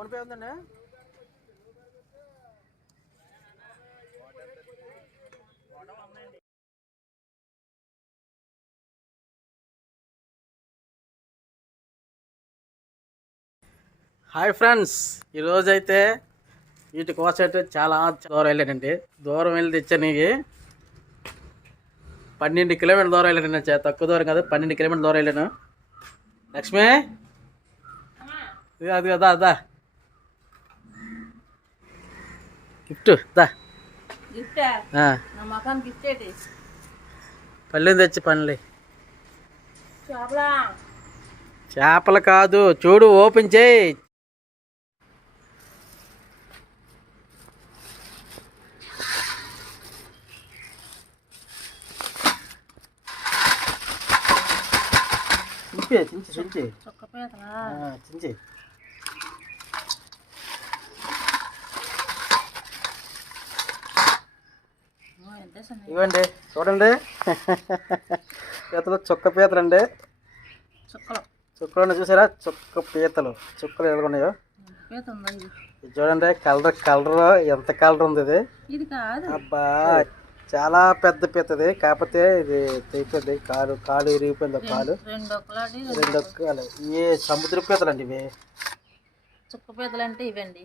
Phone pay ఉందండి? Hi friends ఈరోజు అయితే వీటి కోసం అయితే చాలా దూరం వెళ్ళానండి. దూరం వెళ్ళి తెచ్చాను పన్నెండు కిలోమీటర్ దూరం వెళ్ళాను నేను చా- తక్కువ దూరం కాదు పన్నెండు కిలోమీటర్ దూరం వెళ్ళాను. లక్ష్మి? ఇది అది కదా అదా గిఫ్ట్ దా. పల్లెని తెచ్చి పనులు. చేపలా? చేపలు కాదు చూడు ఓపెన్ చేయి. చించి చించి. చించి చొక్క పీతలా ఆ, చించి అమ్మో, ఎంత సన్న ఇవ్వండి చూడండి. పీతలు చుక్క పీతలు అండి చుక్కలు. చుక్కలు చూసారా? చుక్క పీతలు. చుక్కలు ఇది ఇది చూడండి కలర్ కలర్ ఎంత కలర్ ఉంది ఇది? ఇది కాదు. అబ్బా చాలా పెద్ద పీతది కాకపోతే ఇది తెగిపోయింది కాలు కాలు ఇరిగిపోయింది ఒక కాలు. రెండు ఒక్కలు ఏ సముద్ర పీతలు అండి ఇవి చుక్క పీతలు అంటే ఇవండి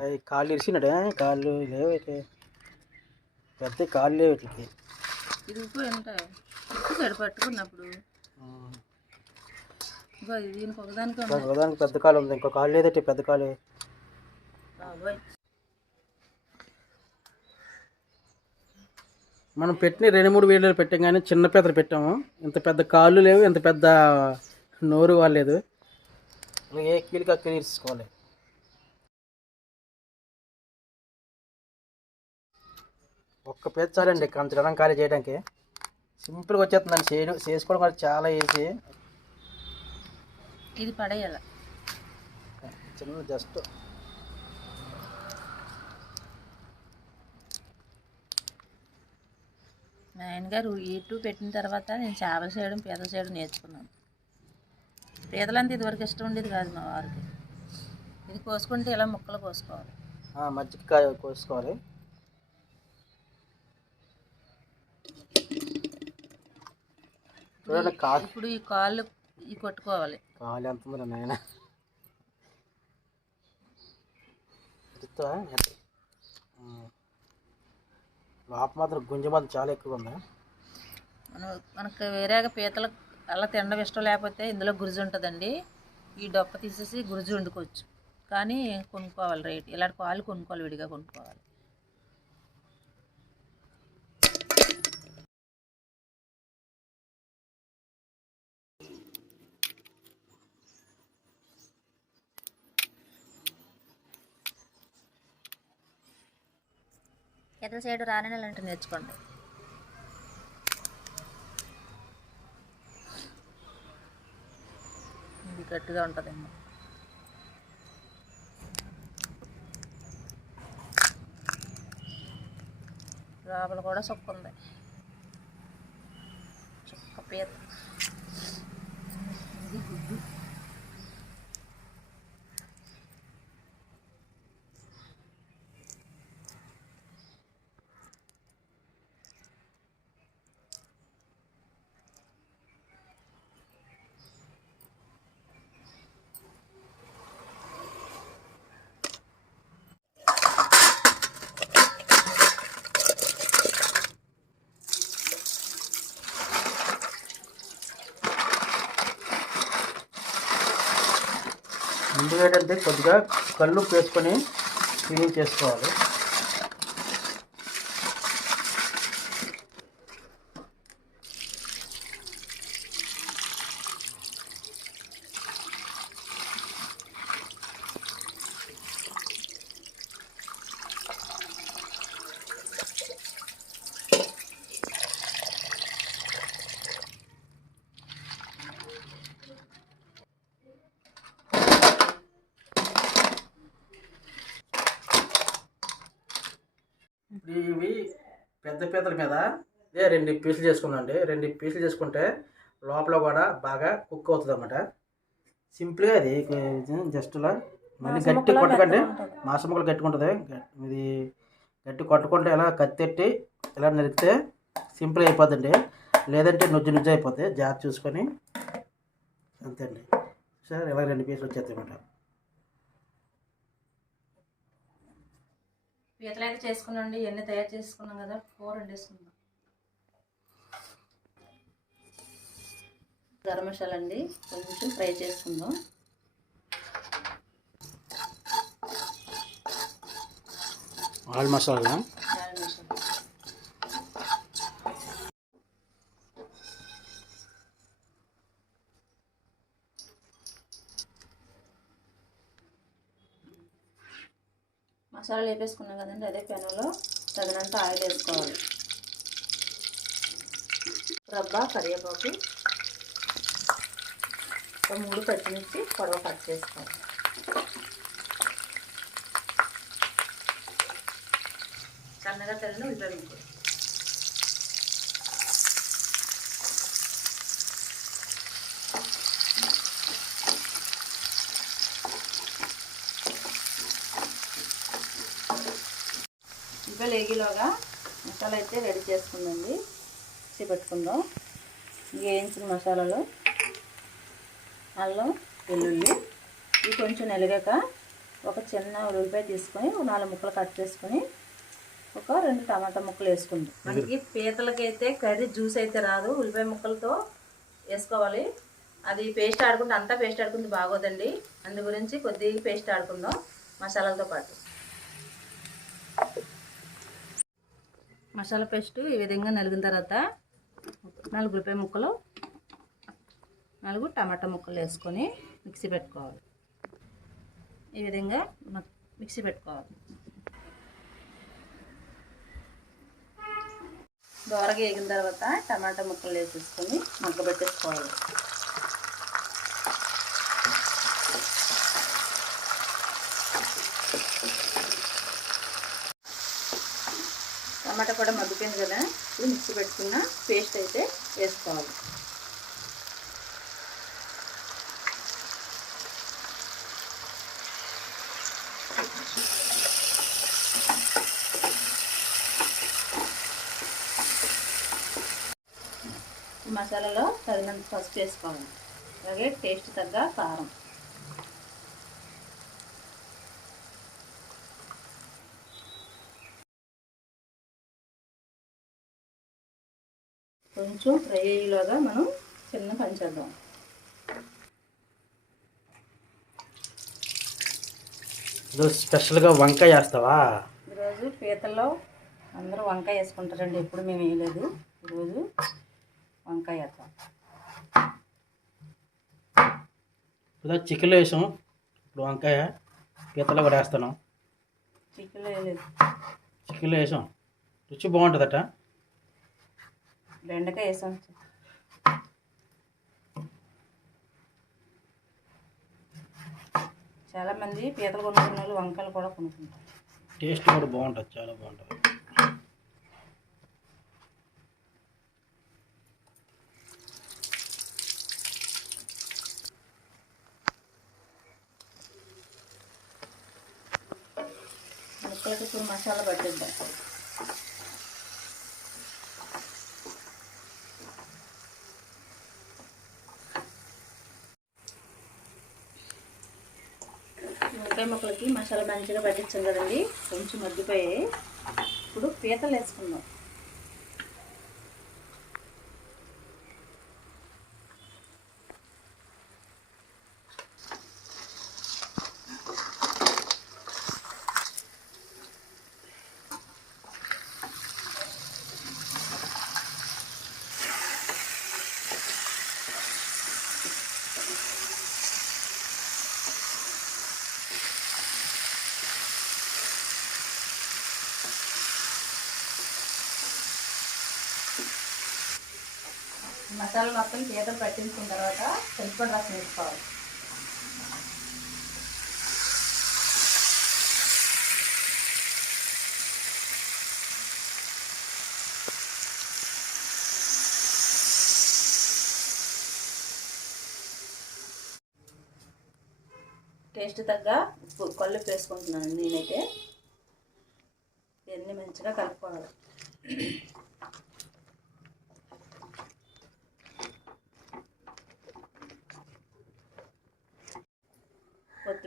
అవి కాళ్ళు ఇరిసినాడే? కాళ్ళు లేవు ఇటు. పెద్ద కాళ్ళు లేవు వీటికి ఇదిగిపోయి ఉంటాయి ఇచ్చాడు పట్టుకున్నప్పుడు ఇది దీనికి ఒకదానికి పెద్ద కాలు ఉంది. ఇంకో కాలు లేదటి పెద్ద కాలు. మనం పెట్టిన రెండు మూడు వీడియోలు పెట్టాం కానీ చిన్న పీతలు పెట్టాము. ఇంత పెద్ద కాళ్ళు లేవు ఇంత పెద్ద నోరు వాళ్ళలేదు ఏ కీలుగా తీసుకోవాలి? ఒక్క పీత చాలండి కొంత జనం ఖాళీ చేయడానికి. సింపుల్గా వచ్చేస్తుందండి. చేయడం చేసుకోవడం కూడా చాలా ఈజీ. ఇది పడేయాల. చిన్న జస్ట్. మా ఆయనగారు యూట్యూబ్ పెట్టిన తర్వాత నేను చేపలు చేయడం పీతలు చేయడం నేర్చుకున్నాను. పీతలంతా ఇదివరకు ఇష్టం ఉండేది కాదు మా వారికి. ఇది కోసుకుంటే ఇలా ముక్కలు కోసుకోవాలి. మజ్జిగ కాయ కోసుకోవాలి. కా ఇప్పుడు ఈ కాళ్ళు ఈ కొట్టుకోవాలి. కాలు ఎంత ఉంది నాయన? లోప మాత్రం గుంజ మాత్రం చాలా ఎక్కువ ఉంది? మనం మనకు వేరేగా పీతలు అలా తినడం ఇష్టం లేకపోతే ఇందులో గురుజు ఉంటుందండి. ఈ డొక్క తీసేసి గురుజు వండుకోవచ్చు. కానీ కొనుక్కోవాలి రేట్. ఇలాంటి కాళ్ళు కొనుక్కోవాలి విడిగా కొనుక్కోవాలి. ఎట్ల సైడ్ రాని అంటే నేర్చుకోండి. ఇది గట్టిగా ఉంటుందేమో. లోపల కూడా సుక్క ఉంది. చుక్క పీత. ఇది గుడ్డు ముందు కొద్దిగా కళ్ళు వేసుకొని క్లీన్ చేసుకోవాలి. ఇవి పెద్ద పీతల మీద. ఇదే రెండు పీసులు చేసుకుందాం అండి రెండు పీసులు చేసుకుంటే లోపల కూడా బాగా కుక్ అవుతుంది అన్నమాట సింపుల్గా అది జస్ట్ ఇలా మళ్ళీ గట్టి కొట్టకండి మాంసం ముక్కలు గట్టుకుంటుంది ఇది గట్టి కొట్టుకుంటే ఇలా కత్తెట్టి ఇలా నరికితే సింపుల్ అయిపోద్దండి. లేదంటే నుజ్జు నుజ్జు అయిపోతుంది జాగ్రత్త చూసుకొని అంతే అండి. సార్ ఇలా రెండు పీసులు వచ్చేస్తాయి అన్నమాట. పీతలు అయితే చేసుకున్నాండి ఇవన్నీ తయారు చేసుకున్నాం కదా కూర వండేసుకుందాం. గరం మసాలా అండి కొంచెం ఫ్రై చేసుకుందాం. ఆయిల్ మసాలా. మసాలా వేపేసుకున్నాం కదండి అదే పెనంలో తగినంత ఆయిల్ వేసుకోవాలి. రబ్బా కరివేపాకు ఒక మూడు పచ్చిమిర్చి పొడవ కట్ చేసుకోవాలి. సన్నగా తరిగిన ఉల్లిపాయ ముక్కలు. ఉల్లిపాయలు లేగిలోగా మసాలా అయితే రెడీ చేసుకుందండి. మిక్సీ పెట్టుకుందాం వేయించిన మసాలాలో అల్లం వెల్లుల్లి ఇవి కొంచెం నలిగాక ఒక చిన్న ఉల్లిపాయ తీసుకొని నాలుగు ముక్కలు కట్ చేసుకొని ఒక రెండు టమాటా ముక్కలు వేసుకుందాం. మనకి పీతలకైతే కర్రీ జ్యూస్ అయితే రాదు. ఉల్లిపాయ ముక్కలతో వేసుకోవాలి. అది పేస్ట్ ఆడుకుంటే అంతా పేస్ట్ ఆడుకుంటే బాగోదండి. అందు గురించి కొద్దిగా పేస్ట్ ఆడుకుందాం మసాలాలతో పాటు. మసాలా పేస్ట్ ఈ విధంగా నలిగిన తర్వాత నాలుగు ఉల్లిపాయ ముక్కలు నాలుగు టమాటా ముక్కలు వేసుకొని మిక్సీ పెట్టుకోవాలి. ఈ విధంగా మిక్సీ పెట్టుకోవాలి. దోరగా వేగిన తర్వాత టమాటా ముక్కలు వేసేసుకొని మగ్గబెట్టేసుకోవాలి. టమాటా కదా ఇప్పుడు మిక్సీ పెట్టుకున్న పేస్ట్ అయితే వేసుకోవాలి. మసాలాలో తగినంత పసుపు వేసుకోవాలి. అలాగే టేస్ట్ తగ్గ కారం. కొంచెం ఫ్రై అయ్యేలాగా మనం చిన్న పంచేద్దాం ఈరోజు స్పెషల్గా వంకాయ వేస్తావా? ఈరోజు పీతల్లో అందరూ వంకాయ వేసుకుంటారండి ఎప్పుడు మేము వేయలేదు. ఈరోజు వంకాయ వేస్తాం ఇప్పుడు చికెన్లో వేసాం. ఇప్పుడు వంకాయ పీతలో కూడా వేస్తాను చికెన్లో వేయలేదు. చికెన్లో వేసాం. రుచి బాగుంటుందట. బెండకాయ వేసాం. చాలామంది పీతలు కొనుక్కున్న వాళ్ళు వంకాయలు కూడా కొనుక్కుంటారు. టేస్ట్ కూడా బాగుంటుంది చాలా బాగుంటుంది. ముక్కలకి మసాలా పట్టిద్దాం వంకాయ ముక్కలకి మసాలా మంచిగా పట్టించాం కదండి. కొంచెం మగ్గిపోయాయి. ఇప్పుడు పీతలు వేసుకుందాం. మసాలా మొత్తం గీతలు పట్టించుకున్న తర్వాత తెలుపుకొని రసం వేసుకోవాలి. టేస్ట్ తగ్గ ఉప్పు కళ్ళు వేసుకుంటున్నాను నేనైతే. ఇవన్నీ మంచిగా కలుపుకోవాలి.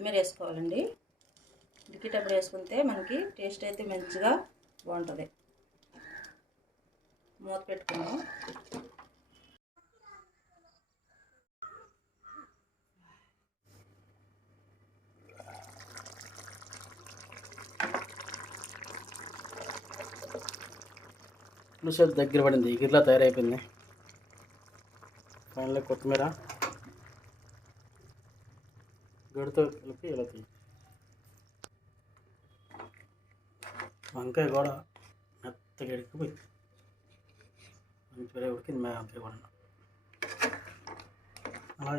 కొత్తిమీర వేసుకోవాలండి. ఉడికేటప్పుడు వేసుకుంటే మనకి టేస్ట్ అయితే మంచిగా బాగుంటుంది. మూత పెట్టుకుందాం. పులుసు దగ్గర పడింది. ఎగిరిలా తయారైపోయింది. ఫైనల్ కొత్తిమీర. గడితో కలిపి ఇలా తీయి వంకాయ కూడా మెత్తగా ఎడికిపోయింది మంచి వేరే ఉడికింది మే వంకాయ కూడా అలా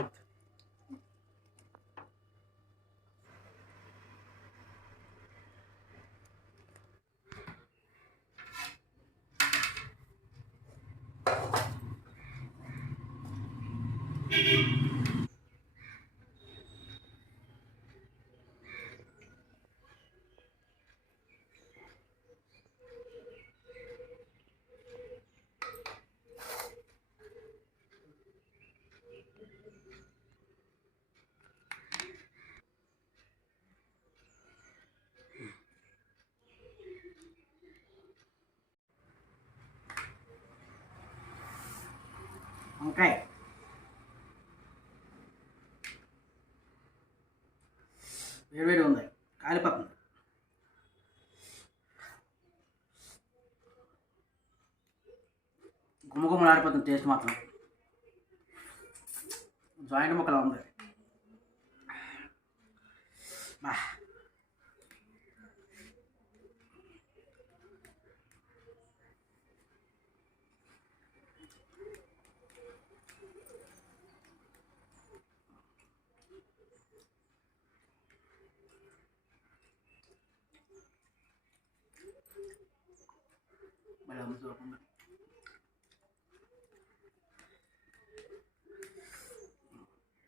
వంకాయ వేడివేడి ఉంది. కాలిపోతుంది గుమ్మగుమ్మలు ఆడిపోతుంది టేస్ట్ మాత్రం. జాయింట్ ముక్కలా ఉంది. బా. భలే ఉంది చూడకుండా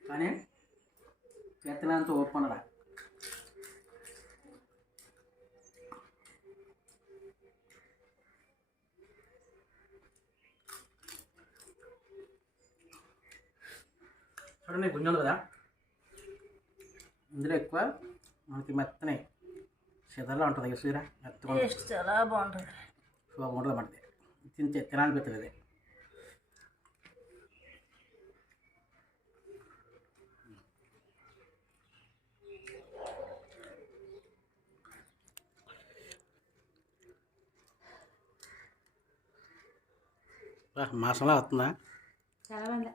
కానీ ఎత్తనంత ఓపుకున్నదా చూడండి గుంజ ఉంది కదా ఇందులో ఎక్కువ మనకి మెత్తనే సిద్ధంలో ఉంటుంది కదా సీర మెత్తగా ఉంటుంది. టేస్ట్ చాలా బాగుంటుంది సూపర్ ఉంటుంది మనది తింటే తినాలనిపిస్తుంది అది. వస్తుందా? చాలా బాగుంది